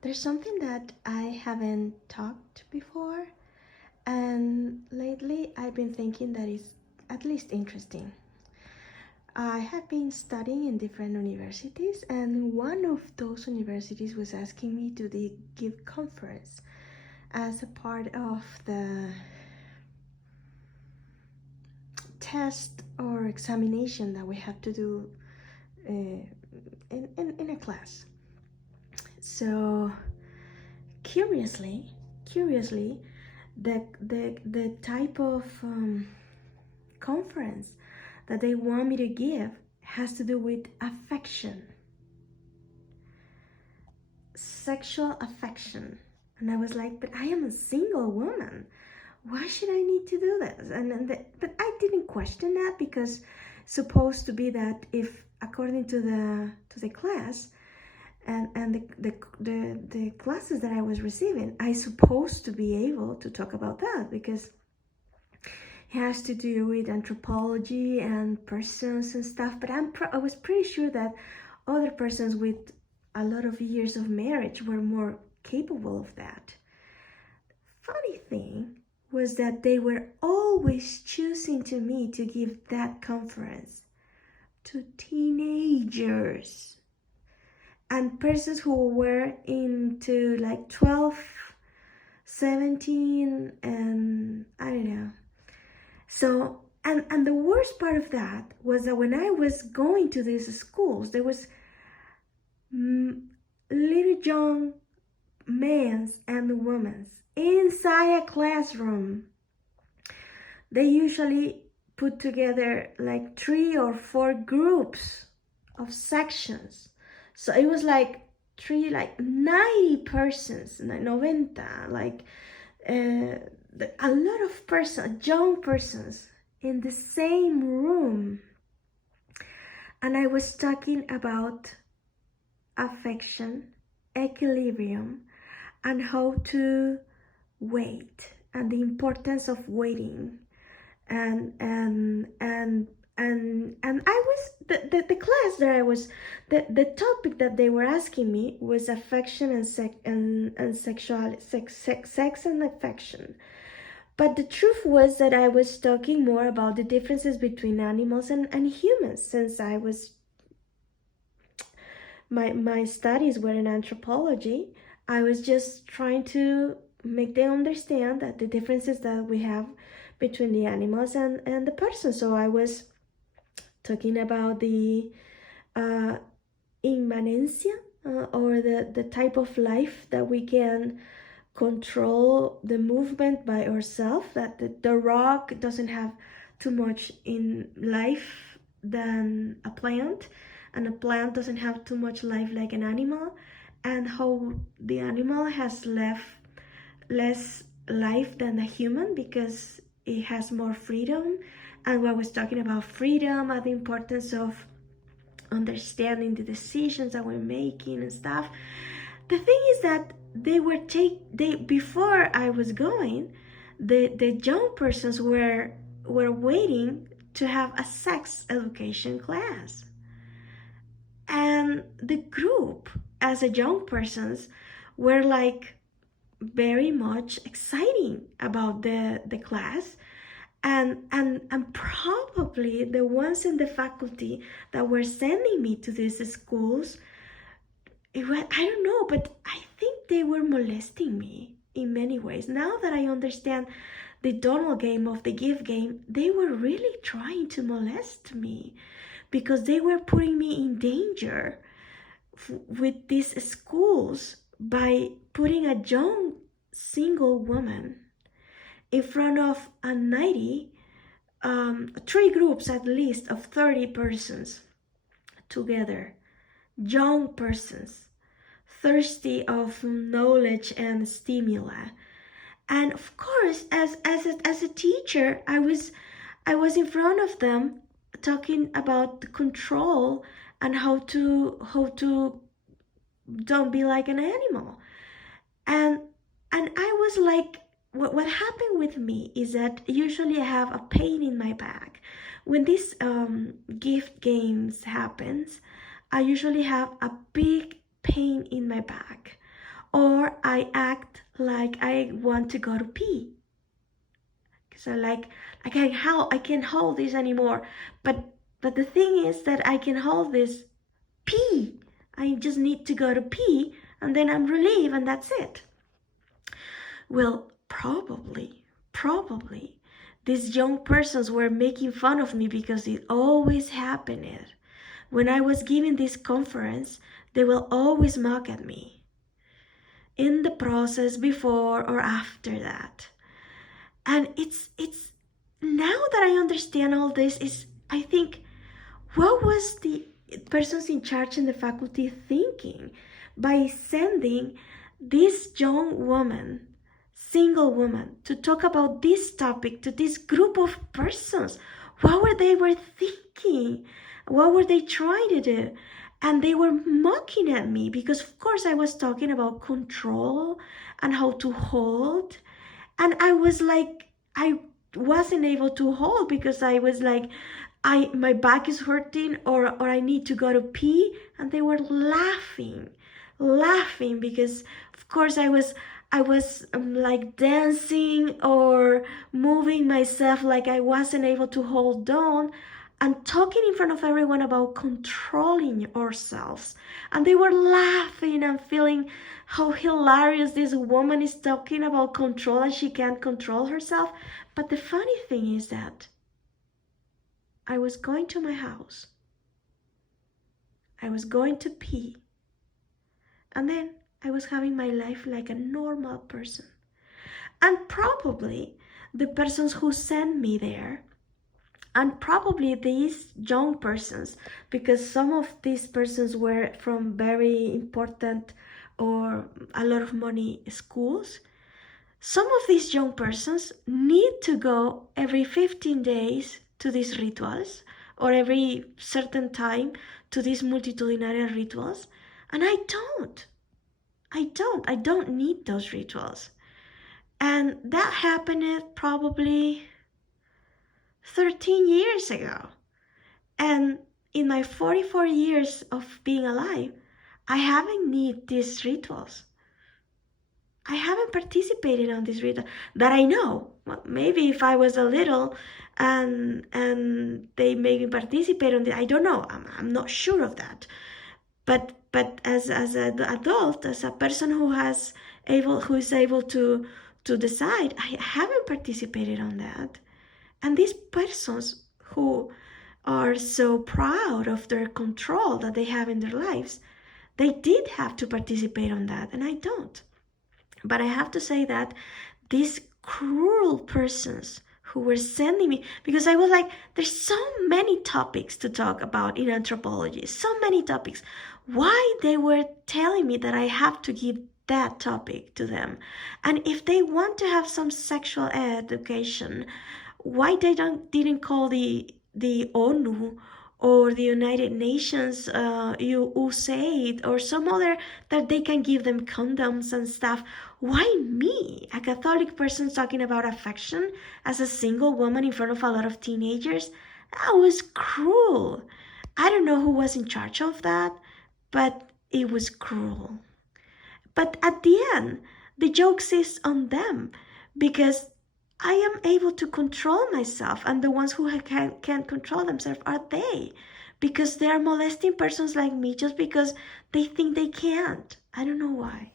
There's something that I haven't talked before, and lately I've been thinking that is at least interesting. I have been studying in different universities, and one of those universities was asking me to give conference as a part of the test or examination that we have to do in a class. So curiously, the type of conference that they want me to give has to do with affection, sexual affection. And I was like, but I am a single woman. Why should I need to do this? But I didn't question that, because supposed to be that if according to the class and the classes that I was receiving, I supposed to be able to talk about that, because it has to do with anthropology and persons and stuff. But I was pretty sure that other persons with a lot of years of marriage were more capable of that. Funny thing was that they were always choosing to me to give that conference to teenagers and persons who were into like 12, 17, and I don't know. So, and the worst part of that was that when I was going to these schools, there was little young men and women inside a classroom. They usually put together like 3 or 4 groups of sections. So it was like 90 persons, 90, like a lot of persons, young persons in the same room. And I was talking about affection, equilibrium, and how to wait, and the importance of waiting. And I was the class that I was, the topic that they were asking me was affection and sex and affection. But the truth was that I was talking more about the differences between animals and humans, since I was my studies were in anthropology. I was just trying to make them understand that the differences that we have between the animals and the person. So I was talking about the immanencia, or the type of life that we can control the movement by ourselves, that the rock doesn't have too much in life than a plant, and a plant doesn't have too much life like an animal, and how the animal has less life than a human because it has more freedom. And I was talking about freedom and the importance of understanding the decisions that we're making and stuff. The thing is that they before I was going, the young persons were waiting to have a sex education class, and the group as a young persons were like very much exciting about the class, and probably the ones in the faculty that were sending me to these schools, I don't know, but I think they were molesting me in many ways. Now that I understand the Donald game of the give game, they were really trying to molest me, because they were putting me in danger with these schools by putting a young single woman in front of a 90, 3 groups at least of 30 persons together, young persons, thirsty of knowledge and stimuli. And of course, as a teacher, I was in front of them talking about the control and how to don't be like an animal. And I was like, what happened with me is that usually I have a pain in my back. When these gift games happens, I usually have a big pain in my back, or I act like I want to go to pee. So like I can't hold this anymore. But the thing is that I can hold this pee. I just need to go to pee and then I'm relieved and that's it. Well, probably these young persons were making fun of me because it always happened. When I was giving this conference, they will always mock at me in the process before or after that. And it's now that I understand all this, is I think, what was the persons in charge in the faculty thinking by sending this young woman, single woman, to talk about this topic to this group of persons? What were they thinking? What were they trying to do? And they were mocking at me because of course I was talking about control and how to hold. And I was like, I wasn't able to hold because I was like, my back is hurting, or I need to go to pee. And they were laughing because of course I was like dancing or moving myself like I wasn't able to hold on and talking in front of everyone about controlling ourselves. And they were laughing and feeling how hilarious this woman is talking about control and she can't control herself. But the funny thing is that I was going to my house. I was going to pee. And then I was having my life like a normal person. And probably the persons who sent me there, and probably these young persons, because some of these persons were from very important or a lot of money schools, some of these young persons need to go every 15 days to these rituals or every certain time to these multitudinarian rituals. And I don't need those rituals. And that happened probably 13 years ago. And in my 44 years of being alive, I haven't need these rituals. I haven't participated on this ritual that I know. Well, maybe if I was a little and they maybe participate on it, I don't know. I'm not sure of that. But as an adult, as a person who is able to decide, I haven't participated on that. And these persons who are so proud of their control that they have in their lives, they did have to participate on that, and I don't. But I have to say that these cruel persons who were sending me, because I was like, there's so many topics to talk about in anthropology, so many topics. Why they were telling me that I have to give that topic to them? And if they want to have some sexual education, why they didn't call the ONU or the United Nations, USAID, or some other that they can give them condoms and stuff? Why me, a Catholic person, talking about affection as a single woman in front of a lot of teenagers? That was cruel. I don't know who was in charge of that, but it was cruel. But at the end, the joke is on them because I am able to control myself, and the ones who can't control themselves are they, because they are molesting persons like me just because they think they can't. I don't know why.